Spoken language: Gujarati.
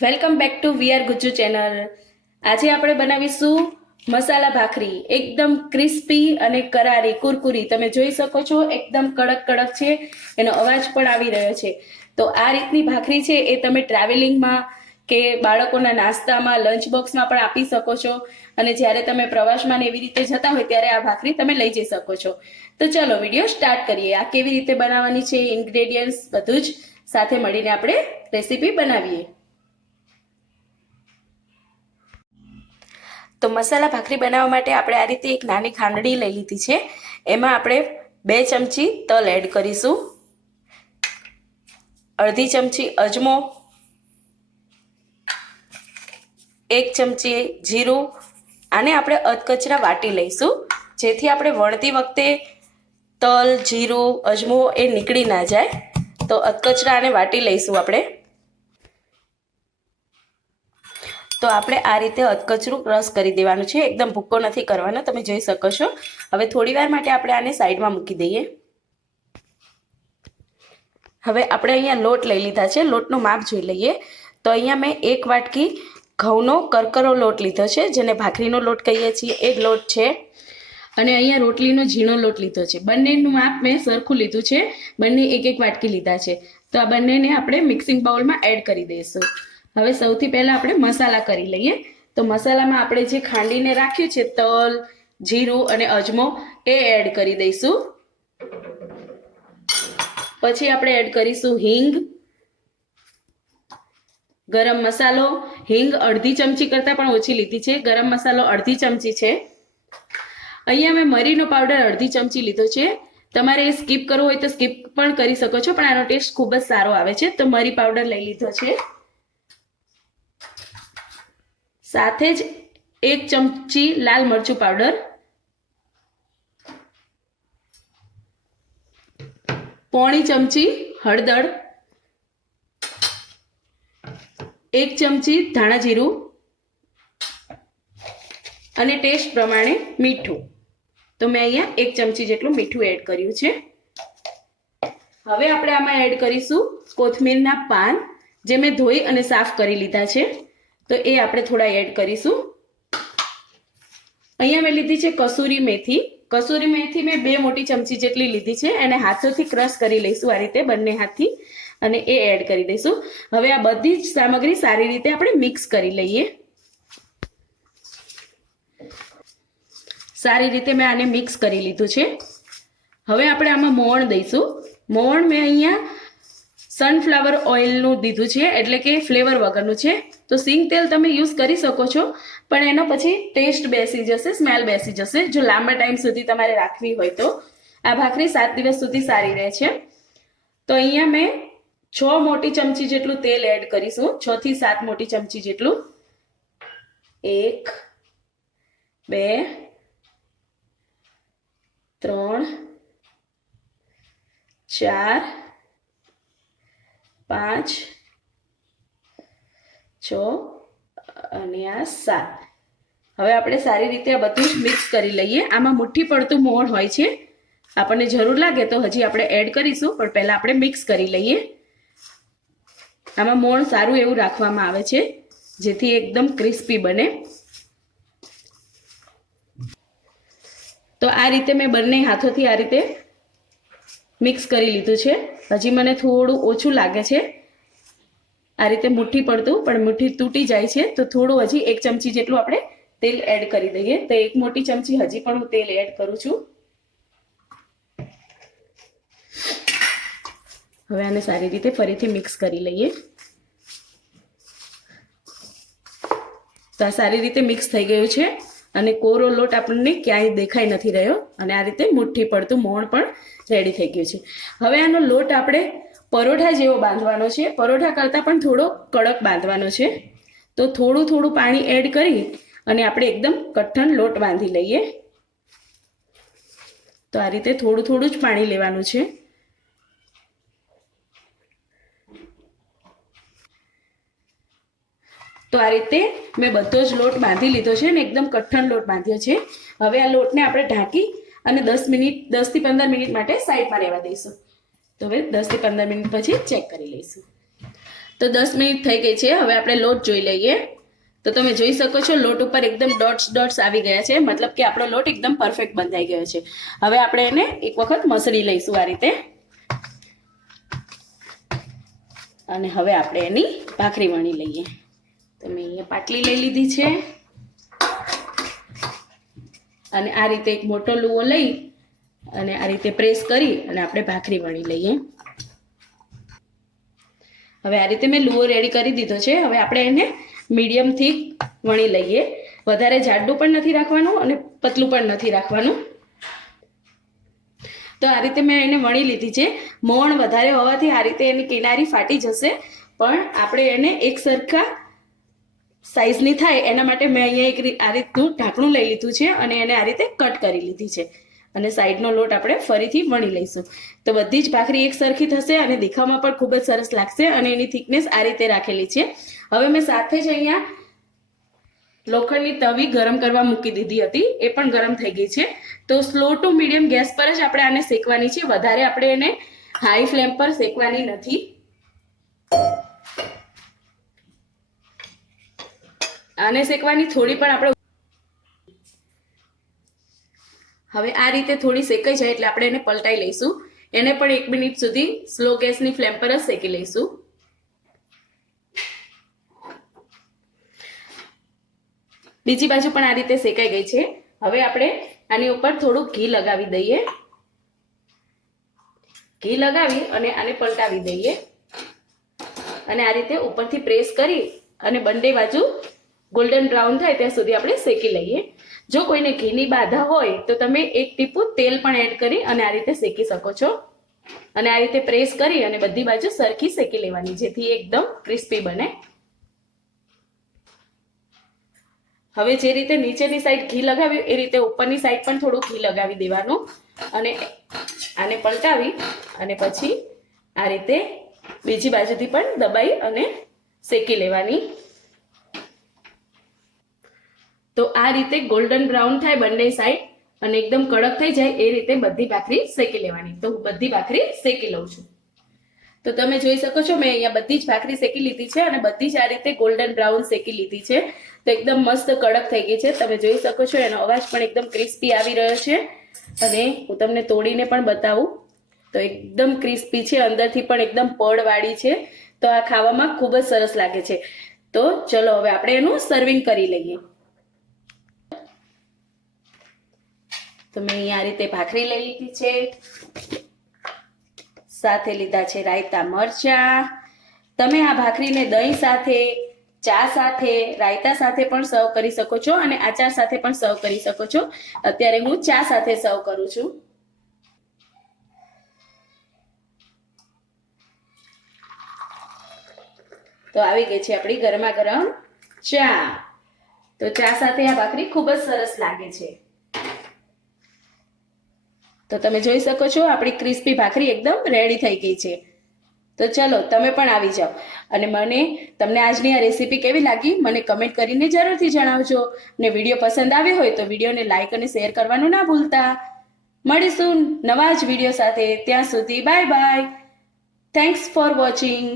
Welcome back to VR Gujju channel. આજે આપણે બનાવીશું મસાલા ભાખરી, એકદમ ક્રિસ્પી અને કરારી કુરકુરી। તમે જોઈ શકો છો એકદમ કડક કડક છે, એનો અવાજ પણ આવી રહ્યો છે। તો આ રીતની ભાખરી છે એ તમે ટ્રાવેલિંગમાં કે બાળકોના નાસ્તામાં લંચ બોક્સમાં પણ આપી શકો છો, અને જ્યારે તમે પ્રવાસમાં ને એવી રીતે જતા હોય ત્યારે આ ભાખરી તમે લઈ જઈ શકો છો। તો ચલો વિડીયો સ્ટાર્ટ કરીએ। આ કેવી રીતે બનાવવાની છે, ઇન્ગ્રેડિયન્ટ્સ બધું જ સાથે મળીને આપણે રેસીપી બનાવીએ। તો મસાલા ભાખરી બનાવવા માટે આપણે આ રીતે એક નાની ખાંડણી લઈ લીધી છે। એમાં આપણે 2 ચમચી તલ એડ કરીશું, અડધી ચમચી અજમો, 1 ચમચી જીરું। આને આપણે અધકચરા વાટી લઈશું, જેથી આપણે વણતી વખતે તલ, જીરું, અજમો એ નીકળી ના જાય। તો અધકચરા આને વાટી લઈશું આપણે। તો આપણે આ રીતે અધકચરું ક્રશ કરી દેવાનું છે, એકદમ ભૂક્કો નથી કરવાનો, તમે જોઈ શકો છો। હવે થોડી વાર માટે આપણે આને સાઈડમાં મૂકી દઈએ। હવે આપણે અહીંયા લોટ લઈ લીધા છે, લોટનું માપ જોઈ લઈએ। તો અહીંયા મેં 1 વાટકી ઘઉંનો કરકરો લોટ લીધો છે, જેને ભાખરીનો લોટ કહીએ છીએ એ જ લોટ છે। અને અહીંયા રોટલીનો ઝીણો લોટ લીધો છે। બંનેનું માપ મેં સરખું લીધું છે, બંને 1 વાટકી લીધા છે। તો આ બંનેને આપણે મિક્સિંગ બાઉલમાં એડ કરી દઈશું। હવે સૌથી પહેલાં આપણે મસાલા કરી લઈએ। તો મસાલામાં આપણે જે ખાંડીને રાખ્યું છે તલ, જીરું અને અજમો એ એડ કરી દઈશું। પછી આપણે એડ કરીશું હિંગ, ગરમ મસાલો। હિંગ અડધી ચમચી કરતાં પણ ઓછી લીધી છે, ગરમ મસાલો અડધી ચમચી છે। અહીંયા મેં મરીનો પાવડર અડધી ચમચી લીધો છે, તમારે સ્કીપ કરવો હોય તો સ્કીપ પણ કરી શકો છો, પણ આનો ટેસ્ટ ખૂબ જ સારો આવે છે। તો મરી પાવડર લઈ લીધો છે। સાથે જ 1 ચમચી લાલ મરચું પાવડર, 1/4 ચમચી હળદર, 1 ચમચી ધાણા જીરું અને ટેસ્ટ પ્રમાણે મીઠું। તો મેં અહીંયા 1 ચમચી જેટલું મીઠું એડ કર્યું છે। હવે આપણે આમાં એડ કરીશું કોથમીરના પાન, જે મેં ધોઈ અને સાફ કરી લીધા છે। તો એ આપણે થોડા એડ કરીશું। અહીંયા મેં લીધી છે કસૂરી મેથી। કસૂરી મેથી મેં 2 મોટી ચમચી જેટલી લીધી છે, એને હાથોથી ક્રશ કરી લઈશું આ રીતે બંને હાથથી, અને એ એડ કરી દઈશું। હવે આ બધી જ સામગ્રી સારી રીતે આપણે મિક્સ કરી લઈએ। સારી રીતે મેં આને મિક્સ કરી લીધું છે। હવે આપણે આમાં મોવણ દઈશું। મોવણ મેં અહીંયા સનફ્લાવર ઓઇલનું દીધું છે, એટલે કે ફ્લેવર વગરનું છે। તો સિંગ તેલ તમે યુઝ કરી શકો છો, પણ એનો પછી ટેસ્ટ બેસી જશે, સ્મેલ બેસી જશે જો લાંબા ટાઈમ સુધી તમારે રાખવી હોય તો। આ ભાખરી 7 દિવસ સુધી સારી રહે છે। તો અહીંયા મેં 6 મોટી ચમચી જેટલું તેલ એડ કરીશું, 6 થી 7 મોટી ચમચી જેટલું। 1 2 3 4 5 6 અને આ 7। હવે આપણે સારી રીતે આ બધું જ મિક્સ કરી લઈએ। આમાં મુઠ્ઠી પડતું મોણ હોય છે, આપણને જરૂર લાગે તો હજી આપણે એડ કરીશું, પણ પહેલાં આપણે મિક્સ કરી લઈએ। આમાં મોણ સારું એવું રાખવામાં આવે છે, જેથી એકદમ ક્રિસ્પી બને। તો આ રીતે મેં બંને હાથોથી આ રીતે મિક્સ કરી લીધું છે। હજી મને થોડું ઓછું લાગે છે, આ રીતે મુઠ્ઠી પડતું, પણ મુઠ્ઠી તૂટી જાય છે। તો થોડું હજી 1 ચમચી જેટલું આપણે તેલ એડ કરી દઈએ। તો 1 મોટી ચમચી હજી પણ હું તેલ એડ કરું છું। હવે આને સારી રીતે ફરીથી મિક્સ કરી લઈએ। તો આ સારી રીતે મિક્સ થઈ ગયું છે, અને કોરો લોટ આપણને ક્યાંય દેખાઈ નથી રહ્યો, અને આ રીતે મુઠ્ઠી પડતું મોણ પણ રેડી થઈ ગયું છે। હવે આનો લોટ આપણે પરોઠા જેવો બાંધવાનો છે, પરોઠા કરતાં પણ થોડો કડક બાંધવાનો છે। તો થોડું થોડું પાણી એડ કરી અને આપણે એકદમ કઠણ લોટ બાંધી લઈએ। તો આ રીતે થોડું થોડું જ પાણી લેવાનું છે। તો આ રીતે મેં બધો જ લોટ બાંધી લીધો છે, અને એકદમ કઠણ લોટ બાંધ્યો છે। હવે આ લોટને આપણે ઢાંકી અને 10 થી 15 મિનિટ માટે સાઈડમાં રહેવા દઈશું। તો હવે 10 થી 15 મિનિટ પછી ચેક કરી લઈશું। તો તો 10 મિનિટ થઈ ગઈ છે. હવે આપણે લોટ જોઈ લઈએ. તો તમે જોઈ શકો છો લોટ ઉપર એકદમ ડોટ્સ આવી ગયા છે, મતલબ કે આપણો લોટ એકદમ પરફેક્ટ બંધાઈ ગયો છે. હવે આપણે એને એક વખત મસળી લઈશું આ રીતે, અને હવે આપણે એની ભાખરી વણી લઈએ. તો મેં અહીંયા પાટલી લઈ લીધી છે, અને આ રીતે એક મોટો લુવો લઈ અને આ રીતે પ્રેસ કરી અને આપણે ભાખરી વણી લઈએ. હવે આ રીતે મેં લુવો રેડી કરી દીધો છે. હવે આપણે એને મીડિયમ થીક વણી લઈએ. વધારે જાડું પણ નથી રાખવાનું અને પતલું પણ નથી રાખવાનું. તો આ રીતે મેં એને વણી લીધી છે. મોણ વધારે હોવાથી આ રીતે એની કિનારી ફાટી જશે, પણ આપણે એને એક સરખા સાઈઝની થાય એના માટે મેં અહીંયા આ રીતનું ઢાંકણું લઈ લીધું છે અને એને આ રીતે કટ કરી લીધી છે. અને સાઈડનો લોટ આપણે ફરીથી વણી લઈશું. તો બધી જ ભાખરી એક સરખી થશે અને દેખાવમાં પણ ખૂબ જ સરસ લાગશે. અને એની થિકનેસ આ રીતે રાખેલી છે. હવે મેં સાથે જ અહીંયા લોખંડની તવી ગરમ કરવા મૂકી દીધી હતી, એ પણ ગરમ થઈ ગઈ છે. તો સ્લો ટુ મીડિયમ ગેસ પર જ આપણે આને શેકવાની છે. વધારે આપણે એને હાઈ ફ્લેમ પર શેકવાની નથી. આને શેકવાની થોડી પણ આપણે હવે આ રીતે થોડી શેકાઈ જાય એટલે આપણે એને પલટાઈ લઈશું. એને પણ 1 મિનિટ સુધી સ્લો ગેસની ફ્લેમ પર જ શેકી લઈશું. બીજી બાજુ પણ આ રીતે શેકાઈ ગઈ છે. હવે આપણે આની ઉપર થોડું ઘી લગાવી દઈએ. ઘી લગાવી અને આને પલટાવી દઈએ, અને આ રીતે ઉપરથી પ્રેસ કરી અને બંને બાજુ ગોલ્ડન બ્રાઉન થાય ત્યાં સુધી આપણે શેકી લઈએ. જો કોઈને ઘીની બાધા હોય તો તમે 1 ટીપું તેલ પણ એડ કરી અને આ રીતે શેકી શકો છો. અને આ રીતે પ્રેસ કરી અને બધી બાજુ સરખી શેકી લેવાની, જેથી એકદમ ક્રિસ્પી બને. હવે જે રીતે નીચેની સાઈડ ઘી લગાવ્યું એ રીતે ઉપરની સાઈડ પણ થોડું ઘી લગાવી દેવાનું, અને આને પલટાવી અને પછી આ રીતે બીજી બાજુથી પણ દબાઈ અને શેકી લેવાની. તો આ રીતે ગોલ્ડન બ્રાઉન થાય બંને સાઈડ અને એકદમ કડક થઈ જાય એ રીતે બધી ભાખરી શેકી લેવાની. તો બધી ભાખરી શેકી લઉં છું. તો તમે જોઈ શકો છો મેં અહીંયા બધી જ ભાખરી શેકી લીધી છે અને બધી જ આ રીતે ગોલ્ડન બ્રાઉન શેકી લીધી છે. તો એકદમ મસ્ત કડક થઈ ગઈ છે. તમે જોઈ શકો છો એનો અવાજ પણ એકદમ ક્રિસ્પી આવી રહ્યો છે. અને હું તમને તોડીને પણ બતાવું તો એકદમ ક્રિસ્પી છે, અંદરથી પણ એકદમ પડવાળી છે. તો આ ખાવામાં ખૂબ જ સરસ લાગે છે. તો ચલો હવે આપણે એનું સર્વિંગ કરી લઈએ. તો મેં અહીંયા આ રીતે ભાખરી લઈ લીધી છે, સાથે લીધા છે રાયતા મરચા. તમે આ ભાખરીને દહીં સાથે, ચા સાથે, રાયતા સાથે પણ સર્વ કરી શકો છો અને આચાર સાથે પણ સર્વ કરી શકો છો. અત્યારે હું ચા સાથે સર્વ કરું છું. તો આવી ગઈ છે આપણી ગરમા ગરમ ચા. તો ચા સાથે આ ભાખરી ખૂબ જ સરસ લાગે છે. તો તમે જોઈ શકો છો આપણી ક્રિસ્પી ભાખરી એકદમ રેડી થઈ ગઈ છે. તો ચલો તમે પણ આવી જાઓ. અને તમને આજની આ રેસીપી કેવી લાગી મને કમેન્ટ કરીને જરૂરથી જણાવજો. અને વિડીયો પસંદ આવ્યો હોય તો વિડીયોને લાઈક અને શેર કરવાનું ના ભૂલતા. મળીશું નવા જ વિડીયો સાથે. ત્યાં સુધી bye bye. Thanks for watching.